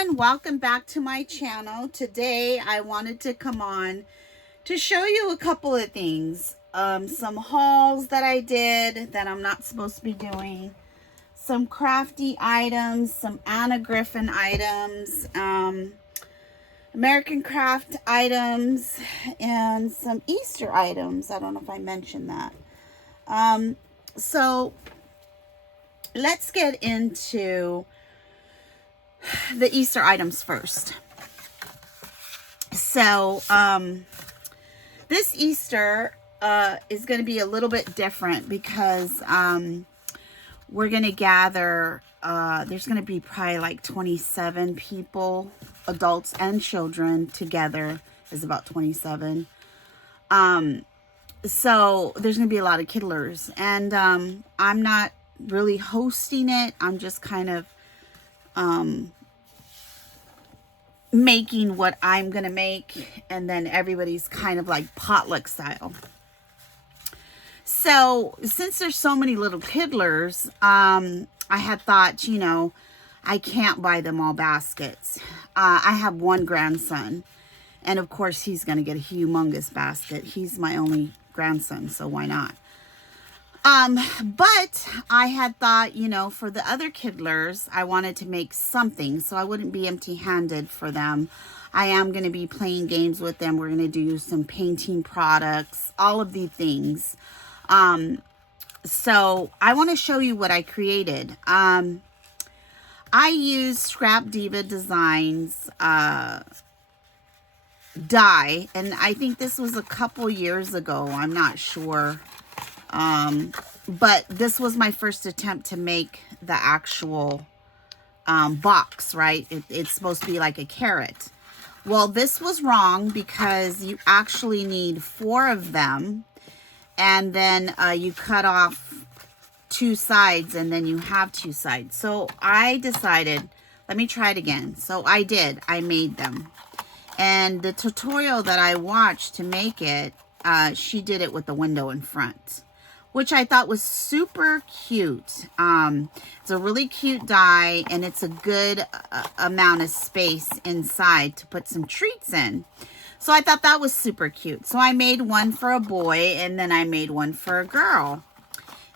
everyone, welcome back to my channel. Today I wanted to come on to show you a couple of things. Some hauls that I did that I'm not supposed to be doing. Some crafty items, some Anna Griffin items, American craft items, and some Easter items. I don't know if I mentioned that. So let's get into the Easter items first. So this Easter is going to be a little bit different because we're going to gather, there's going to be probably like 27 people, adults and children together is about 27. So there's going to be a lot of kiddlers, and I'm not really hosting it. I'm just kind of making what I'm gonna make, and then everybody's kind of like potluck style. So since there's so many little kiddlers, I had thought, you know, I can't buy them all baskets. I have one grandson, and of course he's gonna get a humongous basket. He's my only grandson, so why not? But I had thought, you know, for the other kiddlers, I wanted to make something so I wouldn't be empty-handed for them. I am going to be playing games with them. We're going to do some painting products, all of these things. So I want to show you what I created. I used Scrap Diva Designs, die, and I think this was a couple years ago. I'm not sure. But this was my first attempt to make the actual box, right? It's supposed to be like a carrot. Well, this was wrong because you actually need 4 of them, and then you cut off 2 sides, and then you have 2 sides. So I decided, let me try it again. So I did. I made them. And the tutorial that I watched to make it, she did it with the window in front, which I thought was super cute. It's a really cute die, and it's a good amount of space inside to put some treats in. So I thought that was super cute. So I made one for a boy, and then I made one for a girl.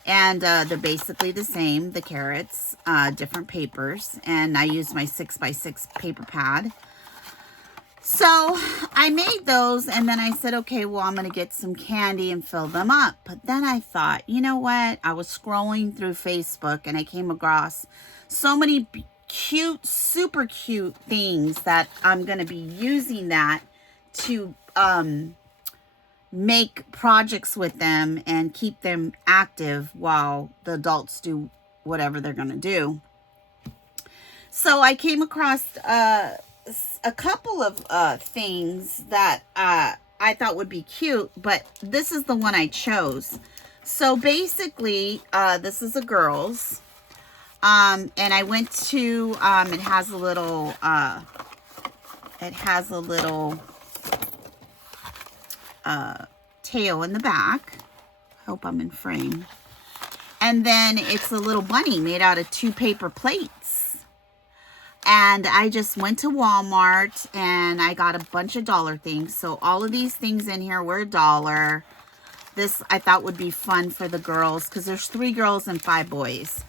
And they're basically the same, the carrots, different papers. And I used my 6x6 paper pad. So I made those, and then I said, okay, well, I'm going to get some candy and fill them up. But then I thought, you know what? I was scrolling through Facebook, and I came across so many cute, super cute things that I'm going to be using that to make projects with them and keep them active while the adults do whatever they're going to do. So I came across a couple of things that I thought would be cute, but this is the one I chose. So basically, this is a girl's, and I went to, it has a little tail in the back. Hope I'm in frame. And then it's a little bunny made out of 2 paper plates. And I just went to Walmart and I got a bunch of dollar things. So all of these things in here were $1. This I thought would be fun for the girls because there's 3 girls and 5 boys.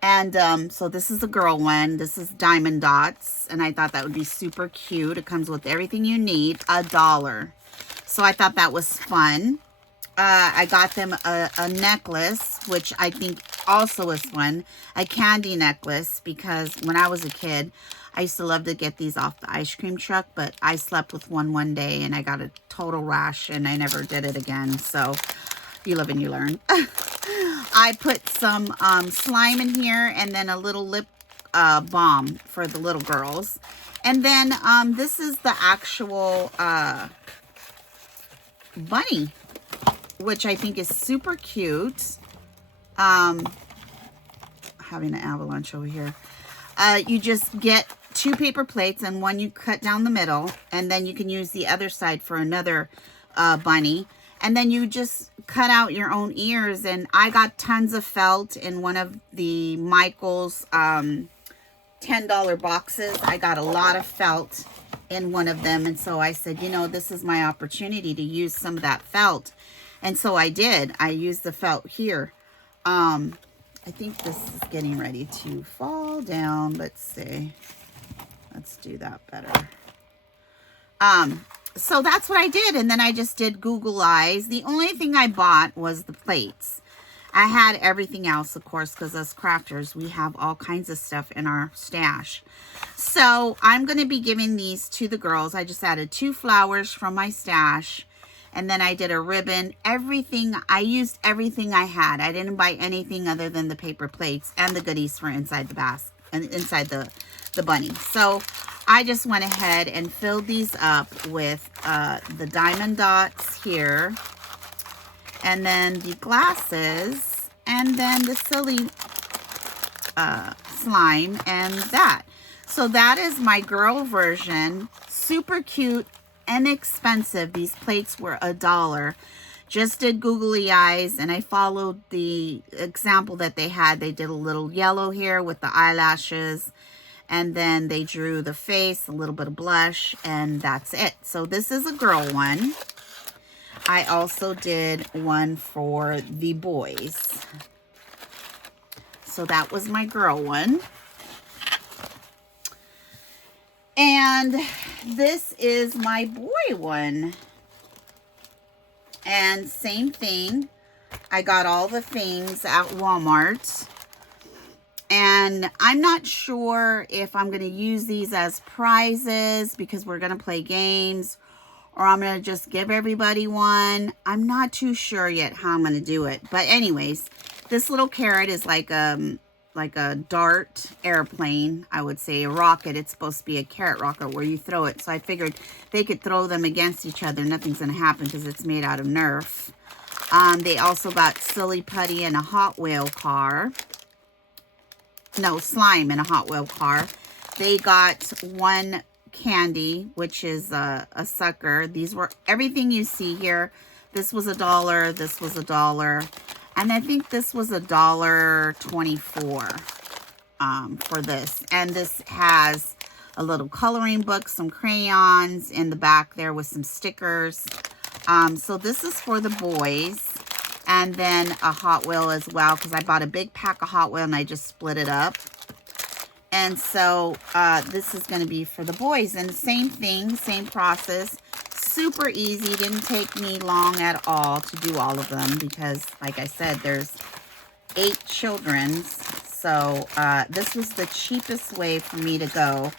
And so this is the girl one. This is Diamond Dots. And I thought that would be super cute. It comes with everything you need, $1. So I thought that was fun. I got them a necklace, which I think also is fun. A candy necklace, because when I was a kid, I used to love to get these off the ice cream truck, but I slept with one day and I got a total rash and I never did it again. So you live and you learn. I put some slime in here, and then a little lip balm for the little girls. And then this is the actual bunny, which I think is super cute. Having an avalanche over here. You just get 2 paper plates, and one you cut down the middle, and then you can use the other side for another bunny. And then you just cut out your own ears. And I got tons of felt in one of the Michael's $10 boxes. I got a lot of felt in one of them. And so I said, you know, this is my opportunity to use some of that felt. And so I did. I used the felt here. I think this is getting ready to fall down. Let's see. Let's do that better. So that's what I did. And then I just did Google Eyes. The only thing I bought was the plates. I had everything else, of course, because as crafters, we have all kinds of stuff in our stash. So I'm going to be giving these to the girls. I just added 2 flowers from my stash. And then I did a ribbon. Everything, I used everything I had. I didn't buy anything other than the paper plates and the goodies for inside the basket and inside the bunny. So I just went ahead and filled these up with the diamond dots here. And then the glasses, and then the silly slime, and that. So that is my girl version. Super cute, inexpensive. These plates were $1. Just did googly eyes, and I followed the example that they had. They did a little yellow here with the eyelashes, and then they drew the face, a little bit of blush, and that's it. So this is a girl one. I also did one for the boys. So that was my girl one. And this is my boy one. And same thing. I got all the things at Walmart. And I'm not sure if I'm going to use these as prizes because we're going to play games, or I'm going to just give everybody one. I'm not too sure yet how I'm going to do it. But anyways, this little carrot is like a dart airplane, I would say, a rocket. It's supposed to be a carrot rocket where you throw it. So I figured they could throw them against each other. Nothing's going to happen because it's made out of Nerf. They also got Silly Putty and a Hot Wheel car. No, slime in a Hot Wheel car. They got one candy, which is a sucker. These were everything you see here. This was $1. This was $1. And I think this was $1.24 for this. And this has a little coloring book, some crayons in the back there with some stickers. So this is for the boys. And then a Hot Wheel as well, because I bought a big pack of Hot Wheel and I just split it up. And so this is going to be for the boys. And same thing, same process. Super easy. Didn't take me long at all to do all of them because, like I said, there's 8 children's. So this was the cheapest way for me to go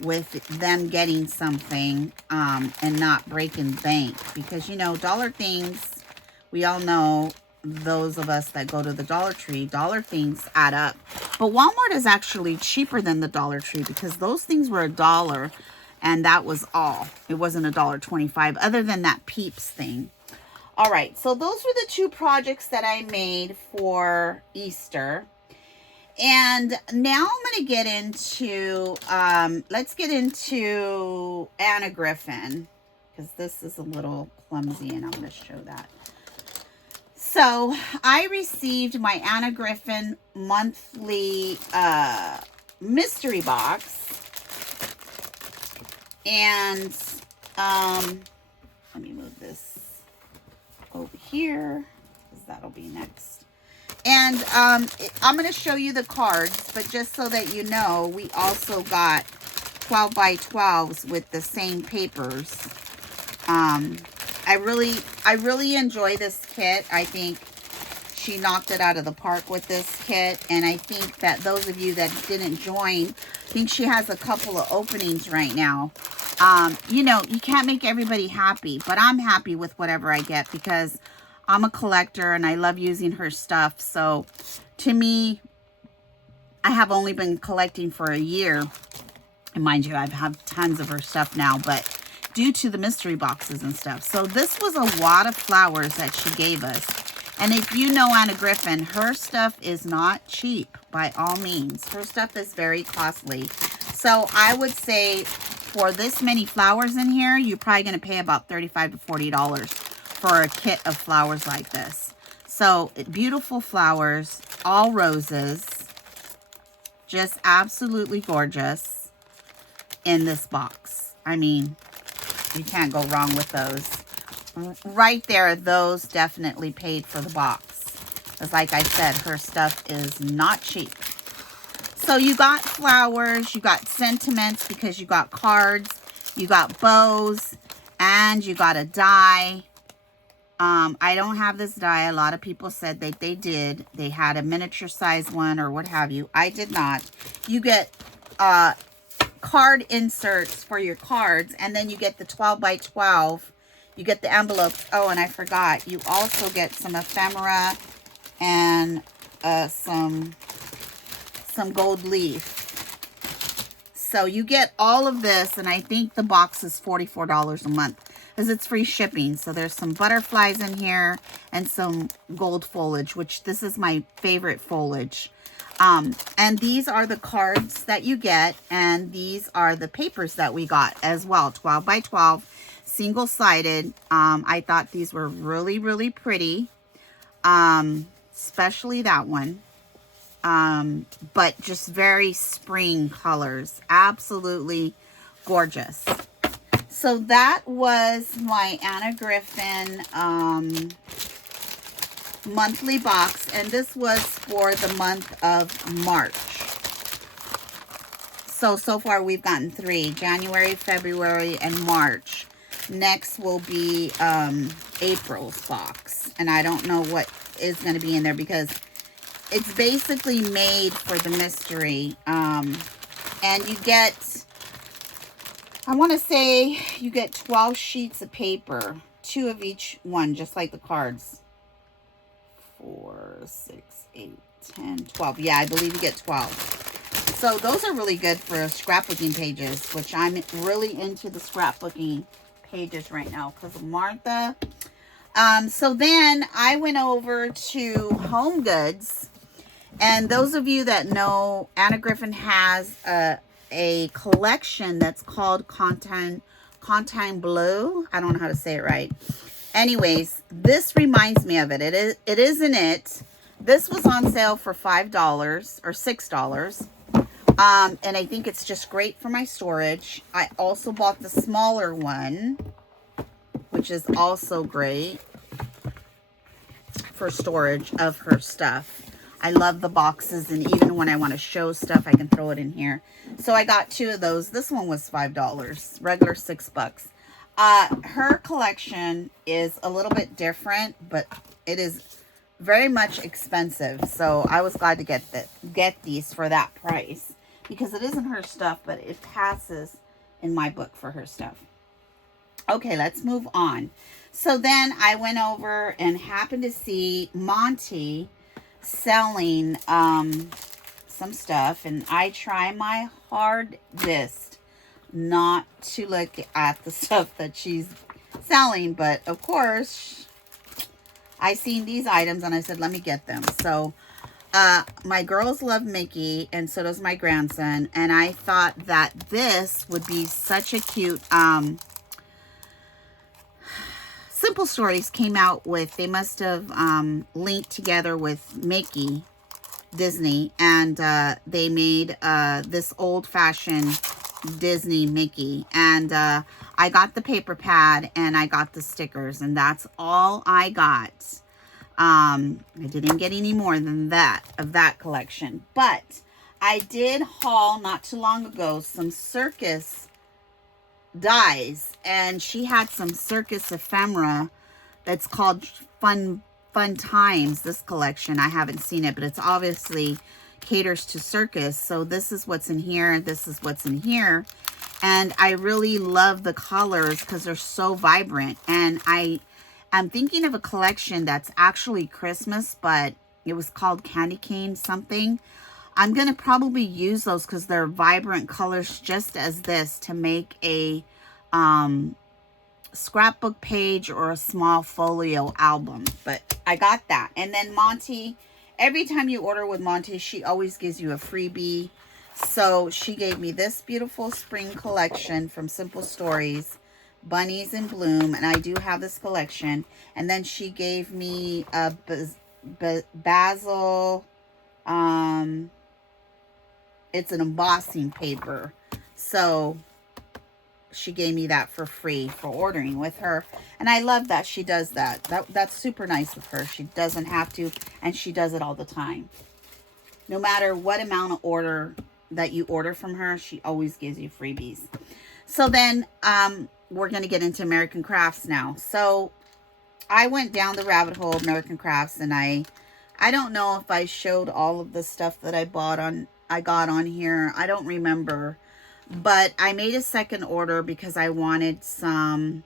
with them getting something and not breaking bank. Because, you know, dollar things, we all know, those of us that go to the Dollar Tree, dollar things add up. But Walmart is actually cheaper than the Dollar Tree because those things were $1 and that was all. It wasn't $1.25 other than that Peeps thing. All right, so those were the 2 projects that I made for Easter. And now I'm going to get into, let's get into Anna Griffin because this is a little clumsy and I'm going to show that. So I received my Anna Griffin monthly mystery box. And let me move this over here because that'll be next. And I'm going to show you the cards, but just so that you know, we also got 12 by 12s with the same papers. I really enjoy this kit. I think she knocked it out of the park with this kit. And I think that those of you that didn't join, I think she has a couple of openings right now. You know, you can't make everybody happy, but I'm happy with whatever I get because I'm a collector and I love using her stuff. So to me, I have only been collecting for a year. And mind you, I have tons of her stuff now, but due to the mystery boxes and stuff. So this was a wad of flowers that she gave us. And if you know Anna Griffin, her stuff is not cheap by all means. Her stuff is very costly. So I would say for this many flowers in here, you're probably going to pay about $35 to $40 for a kit of flowers like this. So beautiful flowers, all roses. Just absolutely gorgeous in this box. I mean, you can't go wrong with those. Right there, those definitely paid for the box. Because like I said, her stuff is not cheap. So you got flowers, you got sentiments because you got cards, you got bows, and you got a die. I don't have this die. A lot of people said that they did. They had a miniature size one or what have you. I did not. You get card inserts for your cards, and then you get the 12 by 12. You get the envelopes. Oh, and I forgot. You also get some ephemera and some gold leaf. So you get all of this, and I think the box is $44 a month because it's free shipping. So there's some butterflies in here and some gold foliage, which this is my favorite foliage. And these are the cards that you get, and these are the papers that we got as well, 12 by 12, single-sided. I thought these were really, really pretty, especially that one. But just very spring colors. Absolutely gorgeous. So that was my Anna Griffin monthly box, and this was for the month of March. So far we've gotten 3, January, February, and March. Next will be April's box, and I don't know what is going to be in there because it's basically made for the mystery. And you get, I want to say you get 12 sheets of paper, 2 of each one, just like the cards. 4, 6, 8, 10, 12. Yeah, I believe you get 12. So those are really good for scrapbooking pages, which I'm really into the scrapbooking pages right now because of Martha. So then I went over to Home Goods. And those of you that know, Anna Griffin has a collection that's called Content Blue. I don't know how to say it right. Anyways, this reminds me of it. It isn't it. This was on sale for $5 or $6. And I think it's just great for my storage. I also bought the smaller one, which is also great for storage of her stuff. I love the boxes, and even when I want to show stuff, I can throw it in here. So I got 2 of those. This one was $5, regular $6. Her collection is a little bit different, but it is very much expensive. So I was glad to get these for that price because it isn't her stuff, but it passes in my book for her stuff. Okay, let's move on. So then I went over and happened to see Monty selling some stuff, and I try my hardest not to look at the stuff that she's selling, but of course I seen these items and I said, let me get them. So my girls love Mickey, and so does my grandson, and I thought that this would be such a cute Simple Stories came out with, they must have linked together with Mickey Disney, and they made this old-fashioned Disney Mickey, and I got the paper pad and I got the stickers, and that's all I got. I didn't get any more than that of that collection, but I did haul not too long ago some circus dies, and she had some circus ephemera that's called Fun Times. This collection, I haven't seen it, but it's obviously caters to circus. So this is what's in here, this is what's in here, and I really love the colors because they're so vibrant. And I'm thinking of a collection that's actually Christmas, but it was called Candy Cane something. I'm going to probably use those because they're vibrant colors just as this to make a scrapbook page or a small folio album. But I got that. And then Monty, every time you order with Monty, she always gives you a freebie. So she gave me this beautiful spring collection from Simple Stories, Bunnies in Bloom, and I do have this collection. And then she gave me a basil it's an embossing paper. So she gave me that for free for ordering with her. And I love that she does that. That's super nice of her. She doesn't have to, and she does it all the time. No matter what amount of order that you order from her, she always gives you freebies. So then we're going to get into American Crafts now. So I went down the rabbit hole of American Crafts, and I don't know if I showed all of the stuff that I got on here. I don't remember. But I made a second order because I wanted some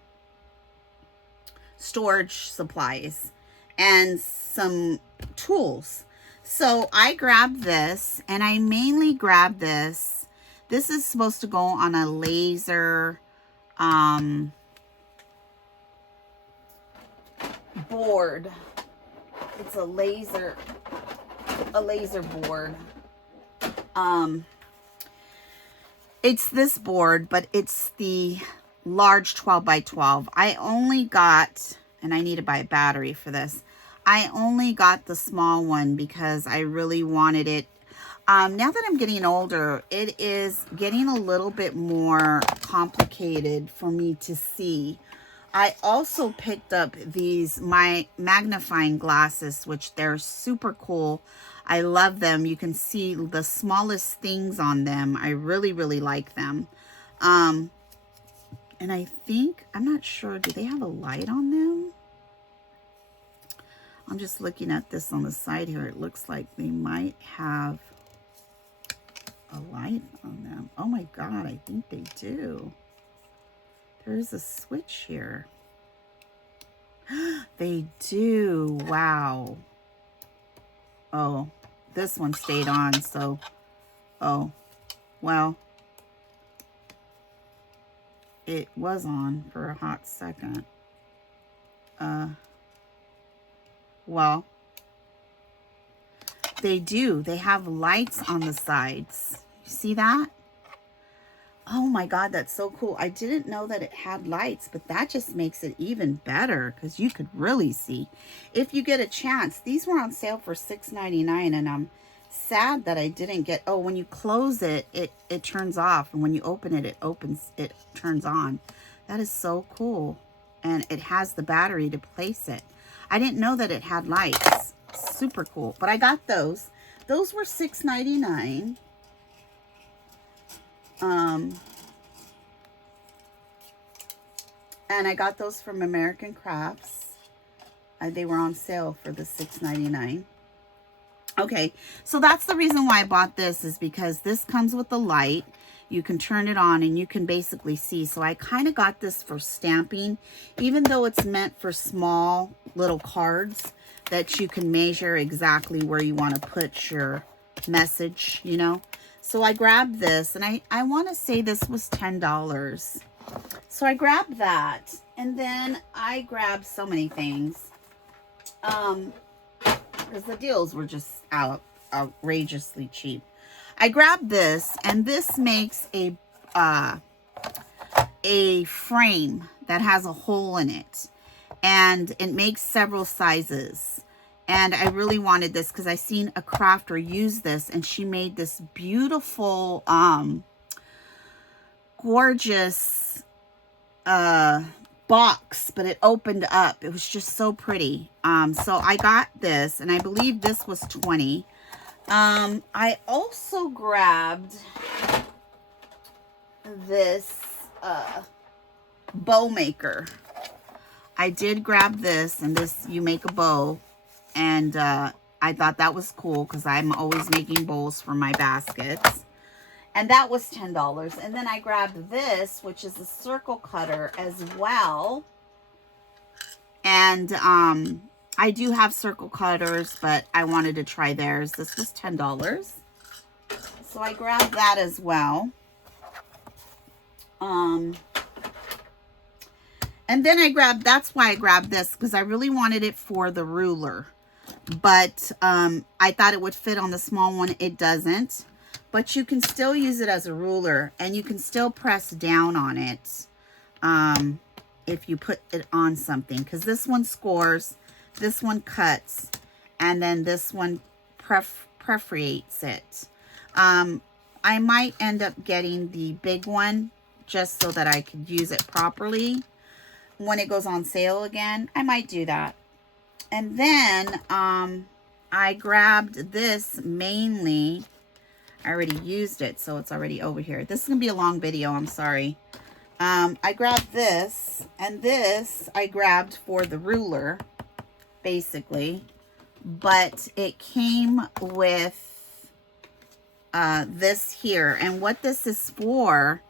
storage supplies and some tools. So I grabbed this, and I mainly grabbed this. This is supposed to go on a laser board. It's a laser board. It's this board, but it's the large 12 by 12. I only got, and I need to buy a battery for this. I only got the small one because I really wanted it. Now that I'm getting older, it is getting a little bit more complicated for me to see. I also picked up my magnifying glasses, which they're super cool. I love them. You can see the smallest things on them. I really, really like them. And I think, I'm not sure, do they have a light on them? I'm just looking at this on the side here. It looks like they might have a light on them. Oh my God, I think they do. There's a switch here. They do. Wow. Oh, this one stayed on, so, oh, well, it was on for a hot second. Well, they do. They have lights on the sides. You see that? Oh my God, that's so cool. I didn't know that it had lights, but that just makes it even better because you could really see. If you get a chance, these were on sale for $6.99, and I'm sad that I didn't get, oh, when you close it, it turns off, and when you open it, it turns on. That is so cool. And it has the battery to place it. I didn't know that it had lights. Super cool. But I got those. Those were $6.99. And I got those from American Crafts. They were on sale for the $6.99. Okay, so that's the reason why I bought this, is because this comes with the light. You can turn it on and you can basically see. So I kind of got this for stamping, even though it's meant for small little cards that you can measure exactly where you want to put your message, you know. So I grabbed this, and I want to say this was $10. So I grabbed that, and then I grabbed so many things. Because the deals were just outrageously cheap. I grabbed this, and this makes a frame that has a hole in it, and it makes several sizes. And I really wanted this because I seen a crafter use this, and she made this beautiful, gorgeous box, but it opened up. It was just so pretty. So I got this, and I believe this was $20. I also grabbed this bow maker. I did grab this, and this, you make a bow. And I thought that was cool because I'm always making bowls for my baskets. And that was $10. And then I grabbed this, which is a circle cutter as well. And I do have circle cutters, but I wanted to try theirs. This was $10. So I grabbed that as well. And then I grabbed, that's why I grabbed this, because I really wanted it for the ruler. But I thought it would fit on the small one. It doesn't. But you can still use it as a ruler, and you can still press down on it if you put it on something. Because this one scores, this one cuts, and then this one perforates it. I might end up getting the big one just so that I could use it properly when it goes on sale again. I might do that. And then I grabbed this mainly. I already used it, so it's already over here. This is going to be a long video. I'm sorry. I grabbed this, and this I grabbed for the ruler, basically. But it came with this here. And what this is for,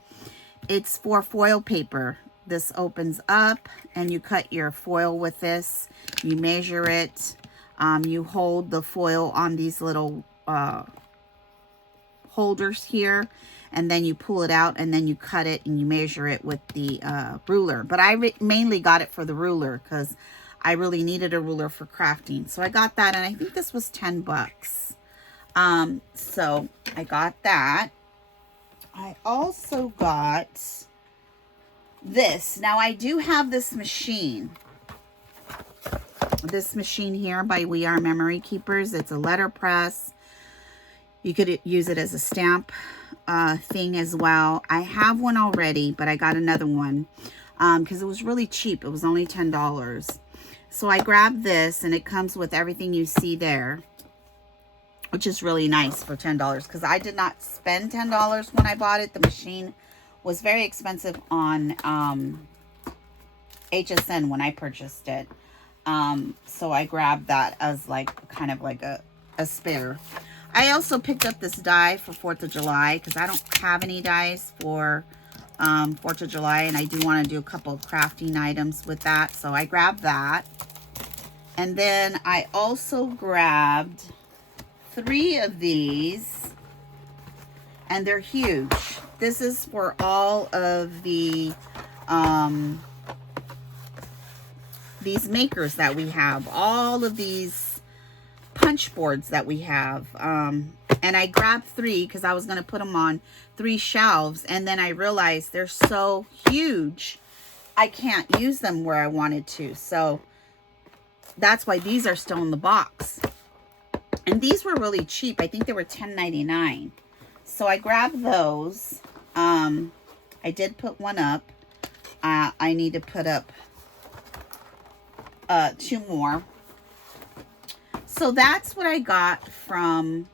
it's for foil paper. This opens up, and you cut your foil with this. You measure it. You hold the foil on these little holders here, and then you pull it out, and then you cut it, and you measure it with the ruler. But I mainly got it for the ruler because I really needed a ruler for crafting. So I got that, and I think this was 10 bucks. So I got that. I also got this. Now I do have this machine. This machine here by We Are Memory Keepers. It's a letterpress. You could use it as a stamp thing as well. I have one already, but I got another one because it was really cheap. It was only $10. So I grabbed this, and it comes with everything you see there, which is really nice for $10 because I did not spend $10 when I bought it. The machine was very expensive on HSN when I purchased it. So I grabbed that as like kind of like a spare. I also picked up this die for 4th of July because I don't have any dies for 4th of July, and I do want to do a couple of crafting items with that. So I grabbed that. And then I also grabbed 3 of these, and they're huge. This is for all of the these makers that we have, all of these punch boards that we have. And I grabbed 3 because I was going to put them on 3 shelves, and then I realized they're so huge I can't use them where I wanted to. So that's why these are still in the box. And these were really cheap. I think they were $10.99. So I grabbed those. I did put one up. I need to put up 2 more. So that's what I got from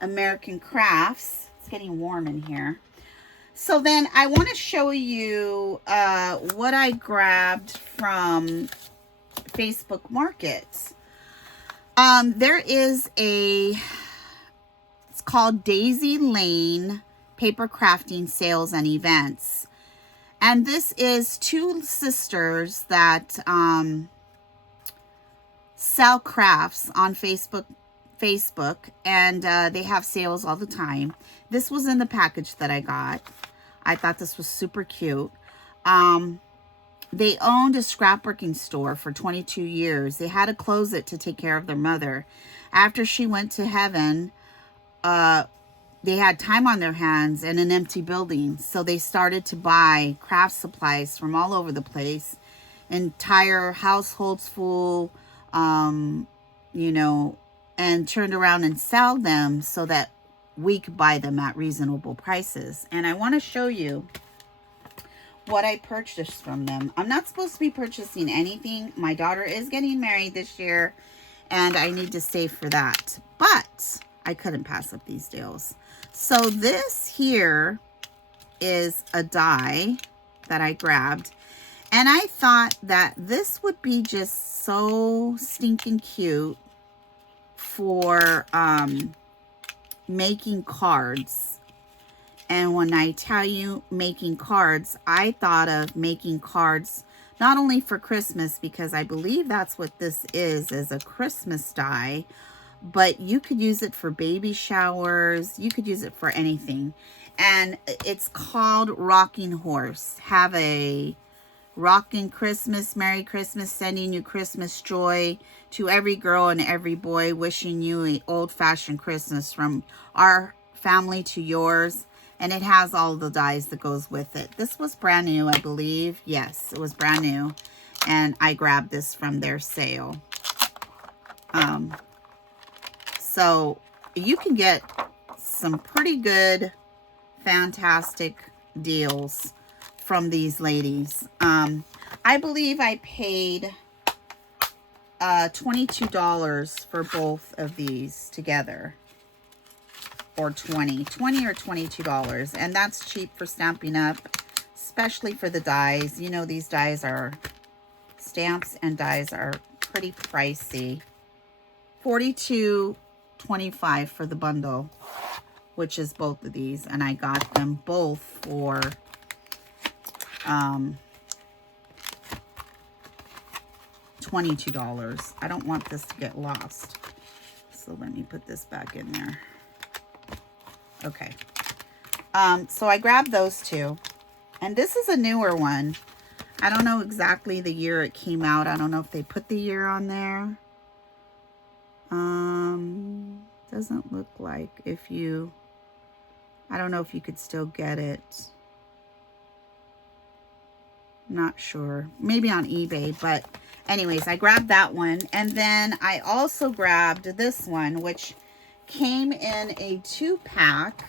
American Crafts. It's getting warm in here. So then I want to show you what I grabbed from Facebook Market. There is it's called Daisy Lane Paper Crafting Sales and Events. And this is 2 sisters that sell crafts on Facebook, and they have sales all the time. This was in the package that I got. I thought this was super cute. They owned a scrapbooking store for 22 years. They had to close it to take care of their mother. After she went to heaven, they had time on their hands and an empty building. So they started to buy craft supplies from all over the place. Entire households full, you know, and turned around and sell them so that we could buy them at reasonable prices. And I want to show you what I purchased from them. I'm not supposed to be purchasing anything. My daughter is getting married this year, and I need to save for that. But I couldn't pass up these deals. So this here is a die that I grabbed. And I thought that this would be just so stinking cute for making cards. And when I tell you making cards, I thought of making cards not only for Christmas, because I believe that's what this is a Christmas die, but you could use it for baby showers. You could use it for anything. And it's called Rocking Horse. Have a rocking Christmas, Merry Christmas, sending you Christmas joy to every girl and every boy, wishing you an old-fashioned Christmas from our family to yours. And it has all the dies that goes with it. This was brand new, I believe. Yes, it was brand new. And I grabbed this from their sale. So you can get some pretty good, fantastic deals from these ladies. I believe I paid $22 for both of these together, or $20 or $22, and that's cheap for Stampin' Up, especially for the dies. You know, these dies are, stamps and dies are pretty pricey. $42.25 for the bundle, which is both of these, and I got them both for $22. I don't want this to get lost, so let me put this back in there. Okay. So I grabbed those two, and this is a newer one. I don't know exactly the year it came out. I don't know if they put the year on there. Doesn't look like. If you, I don't know if you could still get it. Not sure. Maybe on eBay, but anyways, I grabbed that one. And then I also grabbed this one, which came in a 2-pack.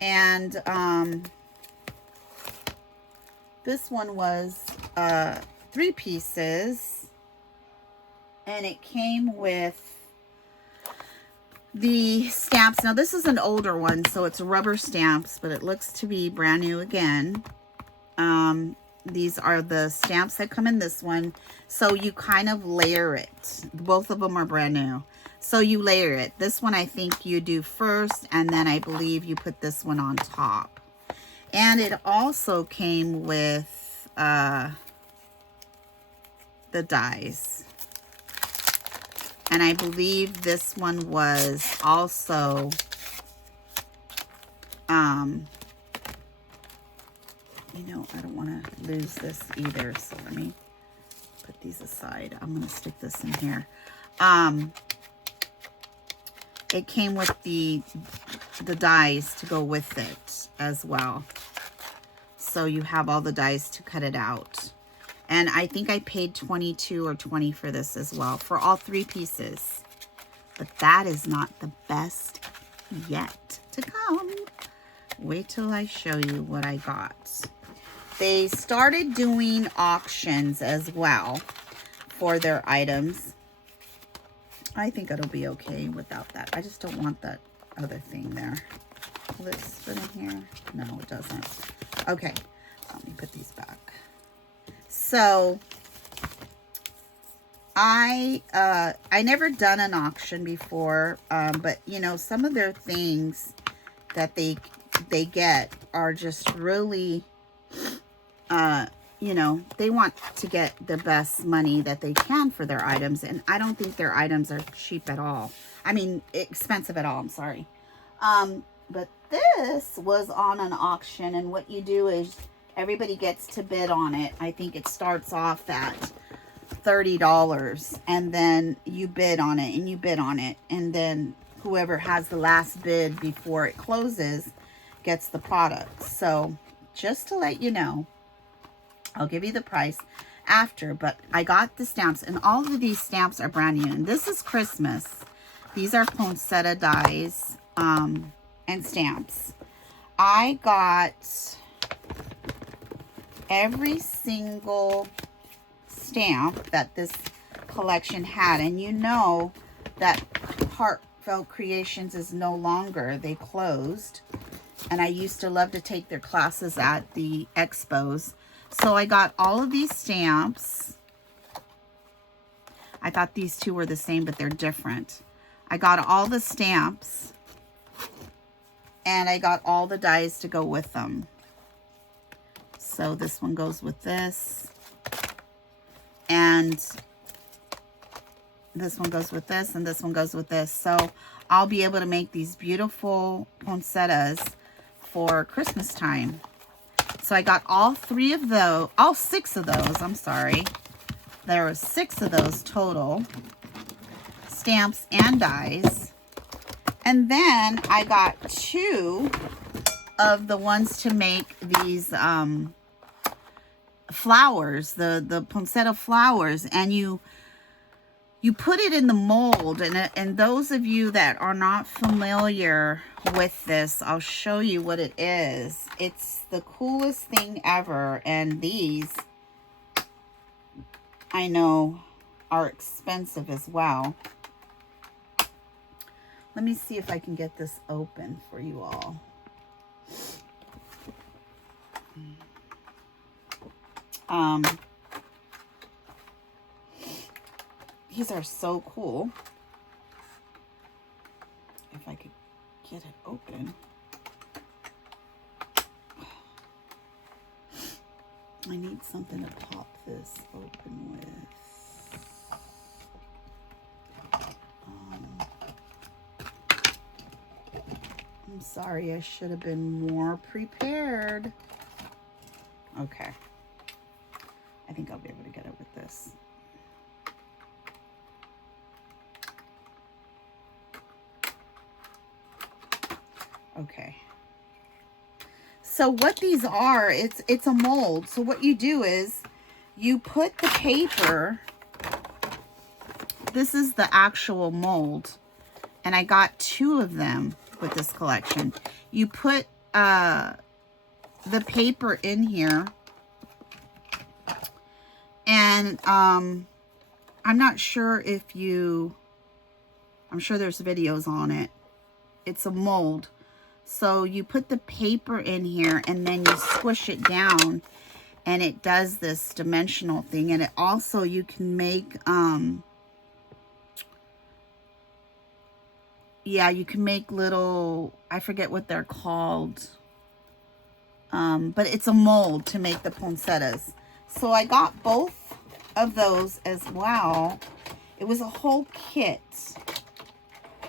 And this one was 3 pieces. And it came with the stamps. Now, this is an older one, so it's rubber stamps, but it looks to be brand new again. These are the stamps that come in this one. So you kind of layer it. Both of them are brand new. So you layer it. This one I think you do first, and then I believe you put this one on top. And it also came with the dies. And I believe this one was also you know, I don't want to lose this either, so let me put these aside. I'm going to stick this in here. It came with the dies to go with it as well. So you have all the dies to cut it out. And I think I paid $22 or $20 for this as well, for all 3 pieces. But that is not the best yet to come. Wait till I show you what I got. They started doing auctions as well for their items. I think it'll be okay without that. I just don't want that other thing there. Will it fit in here? No, it doesn't. Okay, let me put these back. So I never done an auction before, but you know, some of their things that they get are just really, you know, they want to get the best money that they can for their items, and I don't think their items are cheap at all. I mean, expensive at all, I'm sorry. But this was on an auction, and what you do is everybody gets to bid on it. I think it starts off at $30, and then you bid on it, and you bid on it, and then whoever has the last bid before it closes gets the product. So just to let you know, I'll give you the price after, but I got the stamps, and all of these stamps are brand new, and this is Christmas. These are poinsettia dies and stamps. I got every single stamp that this collection had, and you know that Heartfelt Creations is no longer. They closed, and I used to love to take their classes at the expos. So I got all of these stamps. I thought these two were the same, but they're different. I got all the stamps, and I got all the dies to go with them. So this one goes with this, and this one goes with this, and this one goes with this. So I'll be able to make these beautiful poinsettias for Christmas time. So I got all 6 of those, I'm sorry. There were 6 of those total, stamps and dies. And then I got 2 of the ones to make these flowers, the poinsettia flowers. And you you put it in the mold, and those of you that are not familiar with this, I'll show you what it is. It's the coolest thing ever, and these, I know, are expensive as well. Let me see if I can get this open for you all. These are so cool. If I could get it open. I need something to pop this open with. I'm sorry, I should have been more prepared. Okay. I think I'll be able to get it with this. Okay. So what these are, it's a mold. So what you do is you put the paper, this is the actual mold, and I got 2 of them with this collection. You put the paper in here, and I'm not sure if you, I'm sure there's videos on it. It's a mold. So you put the paper in here and then you squish it down and it does this dimensional thing. And it also, you can make, yeah, you can make little, I forget what they're called. But it's a mold to make the poinsettias. So I got both of those as well. It was a whole kit,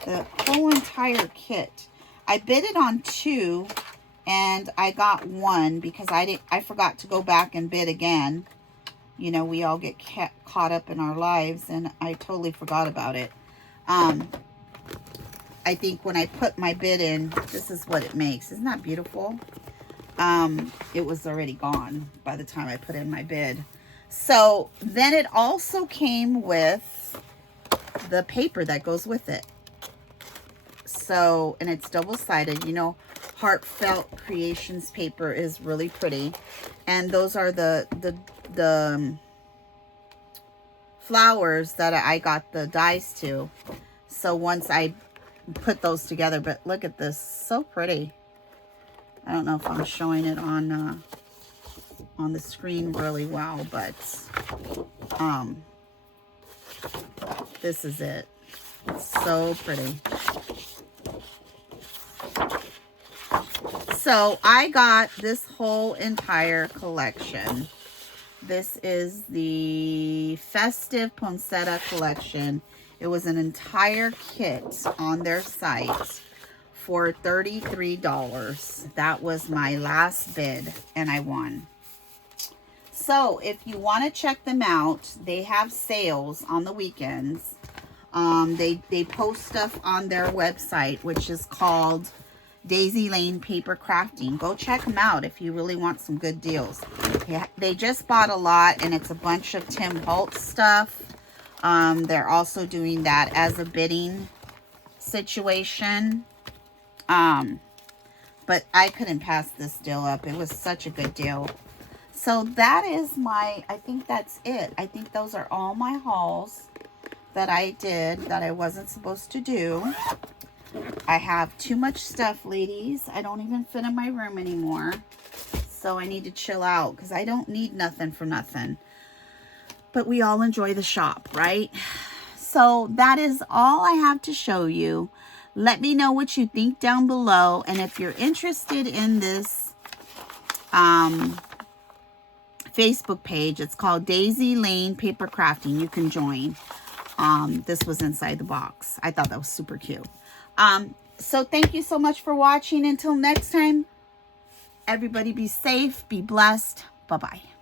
the whole entire kit. I bid it on 2 and I got 1 because I forgot to go back and bid again. You know, we all get caught up in our lives and I totally forgot about it. I think when I put my bid in, this is what it makes. Isn't that beautiful? It was already gone by the time I put in my bid. So then it also came with the paper that goes with it. So, and it's double-sided. You know, Heartfelt Creations paper is really pretty. And those are the flowers that I got the dies to. So once I put those together, but look at this, so pretty. I don't know if I'm showing it on the screen really well, but this is it. It's so pretty. So I got this whole entire collection. This is the Festive Poinsettia collection. It was an entire kit on their site for $33. That was my last bid and I won. So if you want to check them out, they have sales on the weekends. They post stuff on their website, which is called Daisy Lane Paper Crafting. Go check them out if you really want some good deals. Yeah, they just bought a lot and it's a bunch of Tim Holtz stuff. They're also doing that as a bidding situation. But I couldn't pass this deal up. It was such a good deal. So that is my, I think that's it. I think those are all my hauls that I did that I wasn't supposed to do. I have too much stuff, ladies. I don't even fit in my room anymore. So I need to chill out because I don't need nothing for nothing. But we all enjoy the shop, right? So that is all I have to show you. Let me know what you think down below. And if you're interested in this Facebook page, it's called Daisy Lane Paper Crafting. You can join. This was inside the box. I thought that was super cute. So thank you so much for watching. Until next time, everybody be safe, be blessed. Bye-bye.